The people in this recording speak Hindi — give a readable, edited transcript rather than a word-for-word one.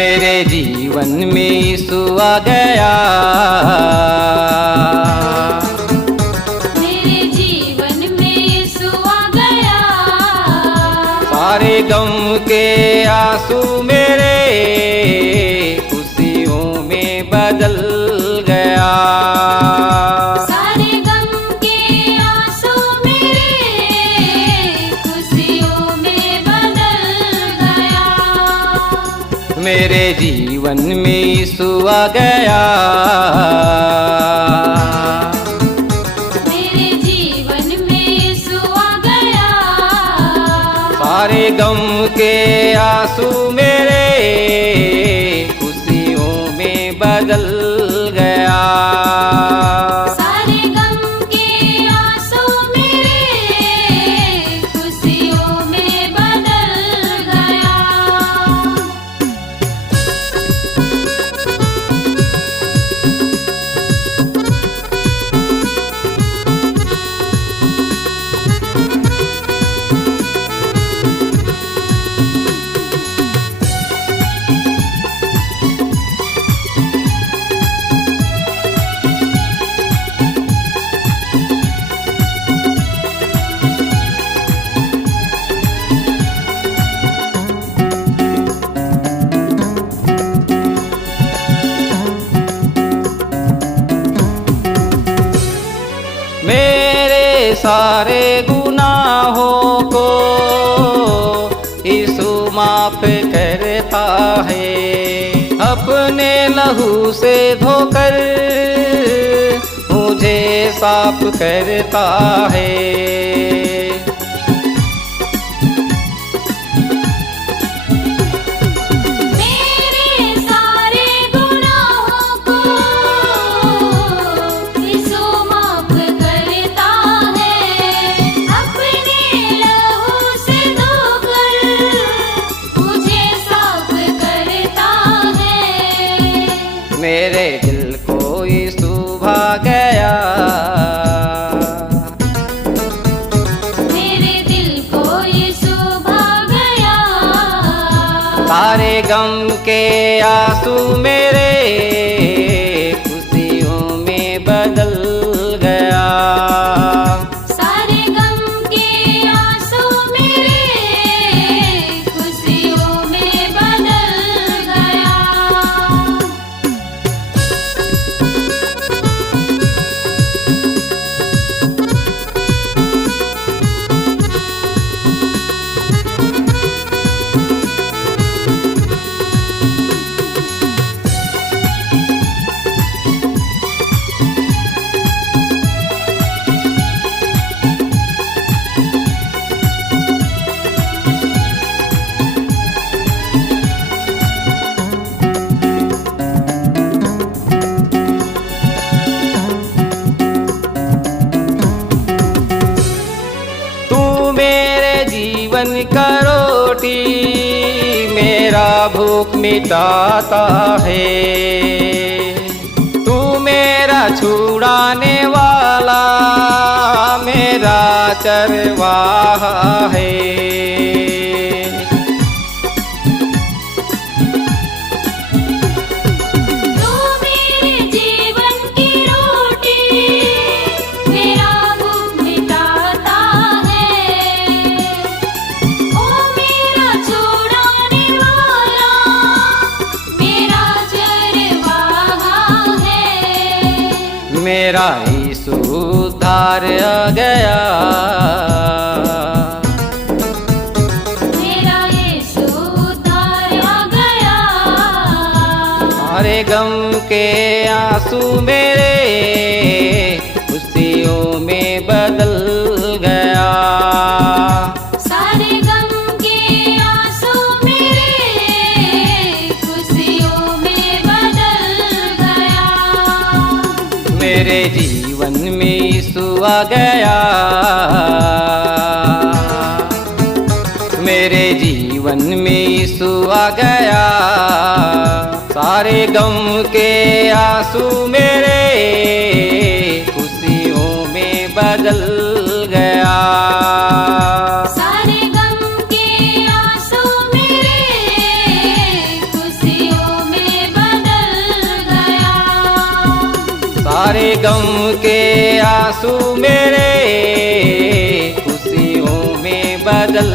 मेरे जीवन में यीशु आ गया, मेरे जीवन में यीशु आ गया। सारे गम के आंसू मेरे खुशियों में बदल गया। सारे गम के आंसू मेरे खुशियों में बदल गया। मेरे जीवन में यीशु आ गया, मेरे जीवन में यीशु आ गया। सारे गम के आंसू मेरे खुशियों में बदल गया। सारे गम के आंसू मेरे खुशियों में बदल गया। मेरे सारे गुनाहों को यीशु माफ करता है, अपने लहू से धोकर मुझे साफ करता है। मेरे सारे गुनाहों को यीशु माफ करता है, अपने लहू से धोकर मुझे साफ करता है। मेरे दिल को यीशु भा गया, मेरे दिल को यीशु भा गया। सारे गम के आंसू मेरे खुशियों में बदल गया। सारे गम के आंसू मेरे खुशियों में बदल गया। तू मेरे जीवन का रोटी, मेरा भूख मिटाता है। तू मेरा छुड़ाने वाला, मेरा चरवाहा है। तू मेरे जीवन की रोटी, मेरा भूख मिटाता है। ओ मेरा छुड़ाने वाला, मेरा चरवाहा है। मेरा यीशु उद्धार आ गया, मेरा यीशु उद्धार आ गया। सारे गम के आंसू मेरे खुशियों में बदल गया। सारे गम के आंसू मेरे खुशियों में बदल गया। मेरे जीवन में यीशु आ गया, मेरे जीवन में यीशु आ गया। सारे गम के आंसू मेरे खुशियों में बदल गया। सारे गम के आंसू मेरे खुशियों अरे गम के आंसू मेरे खुशियों में बदल